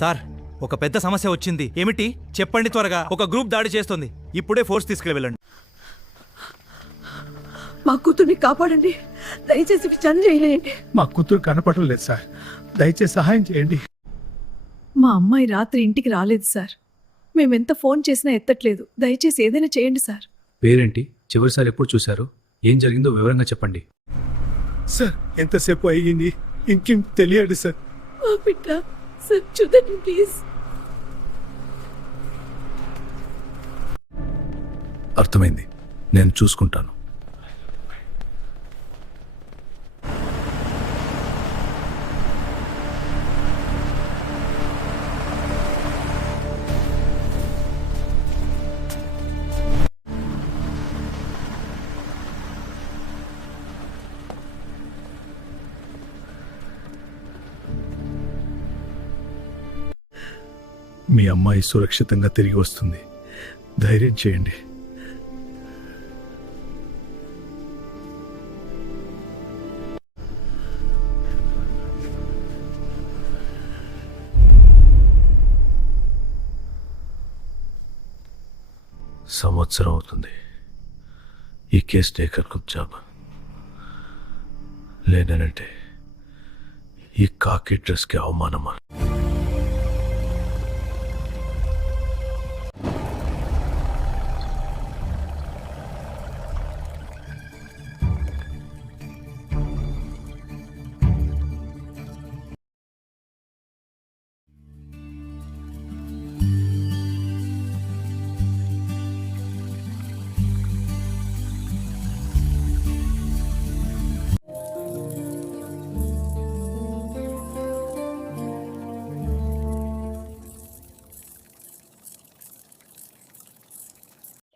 Sir, ఒక పెద్ద సమస్య వచ్చింది. ఏమిటి చెప్పండి త్వరగా. ఒక గ్రూప్ దాడి చేస్తుంది. ఇప్పుడే ఫోర్స్ తీసుకుని వెళ్ళండి. మా కూతుర్ని కాపాడండి, దయచేసి విచారణ చేయండి. మా కూతురు కనపడడం లేదు సార్, దయచేసి సహాయం చేయండి. మా అమ్మాయి రాత్రి ఇంటికి రాలేదు సార్. మేమెంత ఫోన్ చేసినా ఎత్తట్లేదు. దయచేసి ఏదైనా చేయండి సార్. పేరేంటి? చివరిసారి ఎప్పుడు చూశారు? ఏం జరిగిందో వివరంగా చెప్పండి. సార్ ఎంతసేపు అయ్యింది, ఇంకేం తెలియదు సార్. మా బిడ్డ సార్, చూడండి ప్లీజ్. అర్థమైంది, నేను చూసుకుంటాను. మీ అమ్మాయి సురక్షితంగా తిరిగి వస్తుంది, ధైర్యం చేయండి. సంవత్సరం అవుతుంది ఈ కేసు టేకర్ జాబ్ లేదనంటే ఈ కాకి డ్రెస్కి అవమానమా?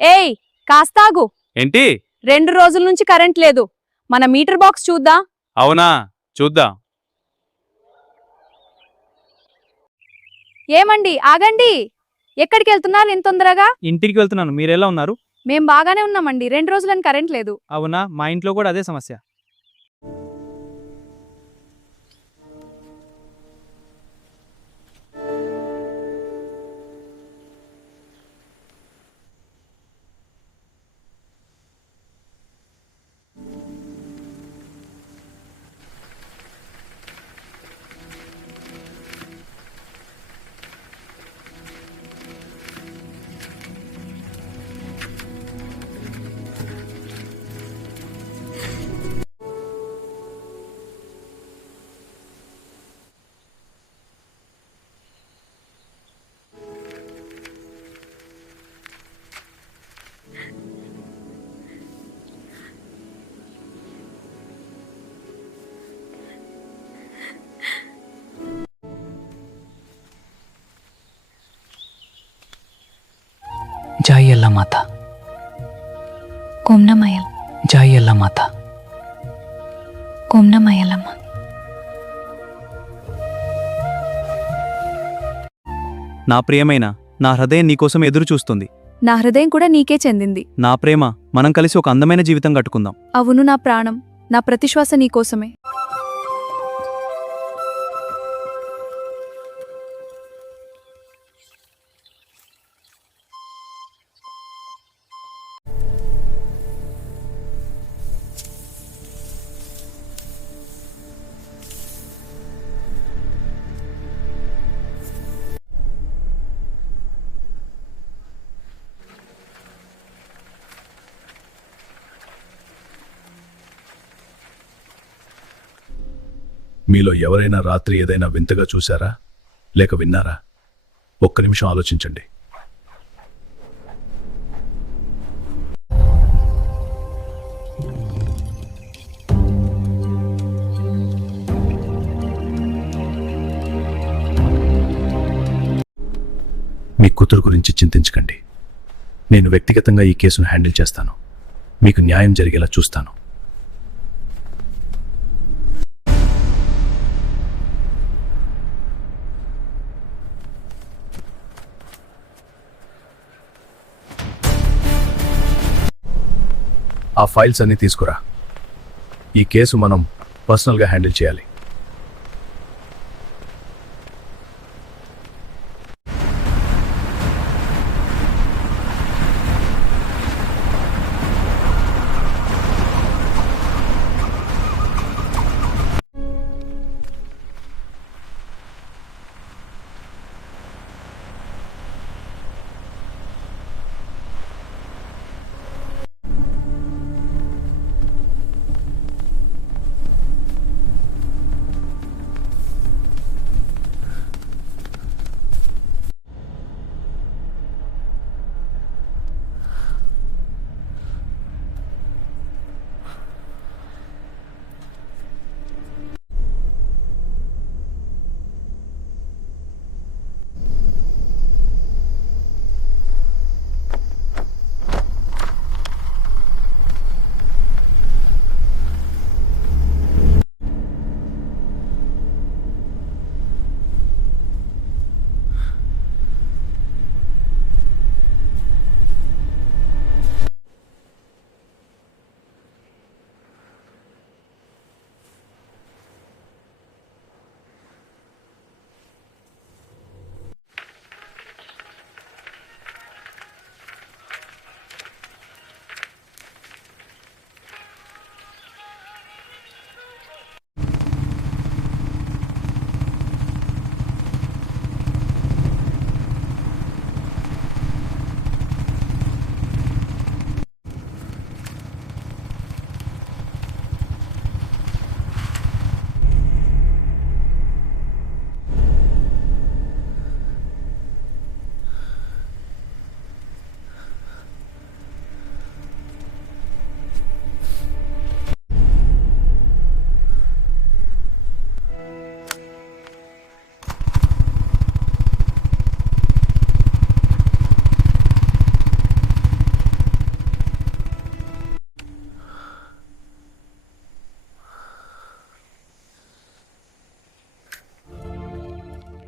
ఏయ్, కాస్తాగు. ఏంటి? 2 రోజుల నుంచి కరెంట్ లేదు. మన మీటర్ బాక్స్ చూద్దాం. అవునా, చూద్దాం. ఏమండి, ఆగండి. ఎక్కడికి వెళ్తున్నారు ఇంత తొందరగా? ఇంటికి వెళ్తున్నాను. మీరెలా ఉన్నారు? మేం బాగానే ఉన్నామండి. 2 రోజులని కరెంట్ లేదు. అవునా, మా ఇంట్లో కూడా అదే సమస్య. జై అల్లా మాత. కోమ్నమయల్. జై అల్లా మాత. కోమ్నమయలమ్మ. నా ప్రియమైన, నా హృదయం నీకోసం ఎదురు చూస్తుంది. నా హృదయం కూడా నీకే చెందింది. నా ప్రేమ, మనం కలిసి ఒక అందమైన జీవితం కట్టుకుందాం. అవును నా ప్రాణం, నా ప్రతిశ్వాస నీకోసమే. మీలో ఎవరైనా రాత్రి ఏదైనా వింతగా చూశారా లేక విన్నారా? ఒక్క నిమిషం ఆలోచించండి. మీ కూతురు గురించి చింతించకండి. నేను వ్యక్తిగతంగా ఈ కేసును హ్యాండిల్ చేస్తాను. మీకు న్యాయం జరిగేలా చూస్తాను. ఆ ఫైల్స్ అన్ని తీసుకురా. ఈ కేసు మనం పర్సనల్గా హ్యాండిల్ చేయాలి.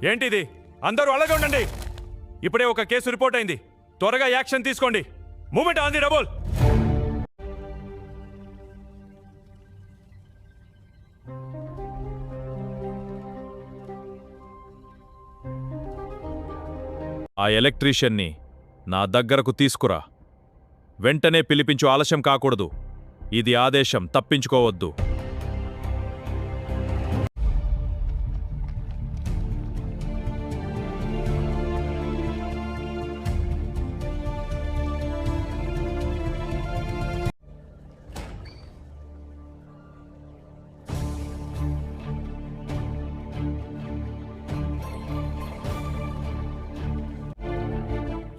ఏంటిది? అందరూ అలాగే ఉండండి. ఇప్పుడే ఒక కేసు రిపోర్ట్ అయింది. త్వరగా యాక్షన్ తీసుకోండి. Movement on the double. ఆ ఎలక్ట్రీషియన్ని నా దగ్గరకు తీసుకురా. వెంటనే పిలిపించు, ఆలస్యం కాకూడదు. ఇది ఆదేశం, తప్పించుకోవద్దు.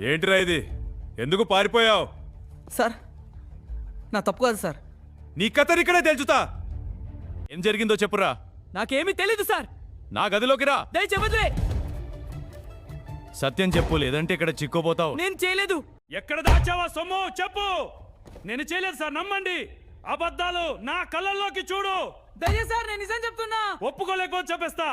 ఏంటిరా ఇది? ఎందుకు పారిపోయావు? సార్ నా తప్పు కాదు సార్. నీ కథని ఇక్కడే తెలుసుతా. ఏం జరిగిందో చెప్పురా. నాకేమీ తెలీదు సార్. నా గదిలోకి రా. దయచేసి సత్యం చెప్పు, లేదంటే ఇక్కడ చిక్కుపోతావు. నేను చేయలేదు. ఎక్కడ దాచావా సొమ్ము చెప్పు. నేను చేయలేదు సార్, నమ్మండి. అబద్ధాలు నా కళ్ళల్లోకి చూడు. దయచేసి సార్, నేను నిజం చెప్తున్నా. ఒప్పుకోలేకపోతే చెప్పేస్తా.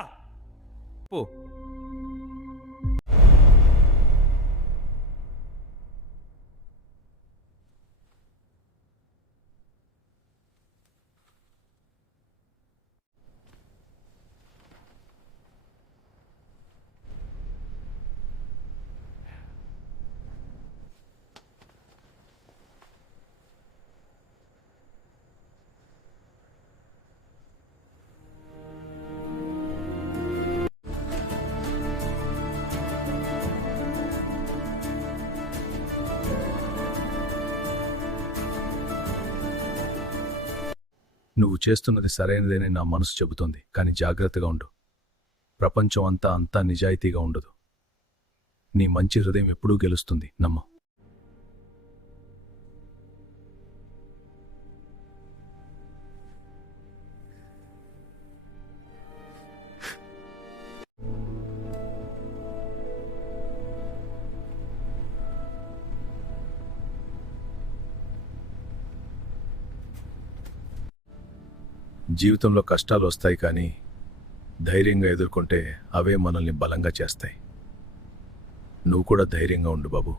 నువ్వు చేస్తున్నది సరైనదేనే నా మనసు చెబుతోంది, కానీ జాగ్రత్తగా ఉండు. ప్రపంచం అంతా నిజాయితీగా ఉండదు. నీ మంచి హృదయం ఎప్పుడూ గెలుస్తుంది, నమ్ము. జీవితంలో కష్టాలు వస్తాయి, కానీ ధైర్యంగా ఎదుర్కొంటే అవే మనల్ని బలంగా చేస్తాయి. నువ్వు కూడా ధైర్యంగా ఉండు బాబు.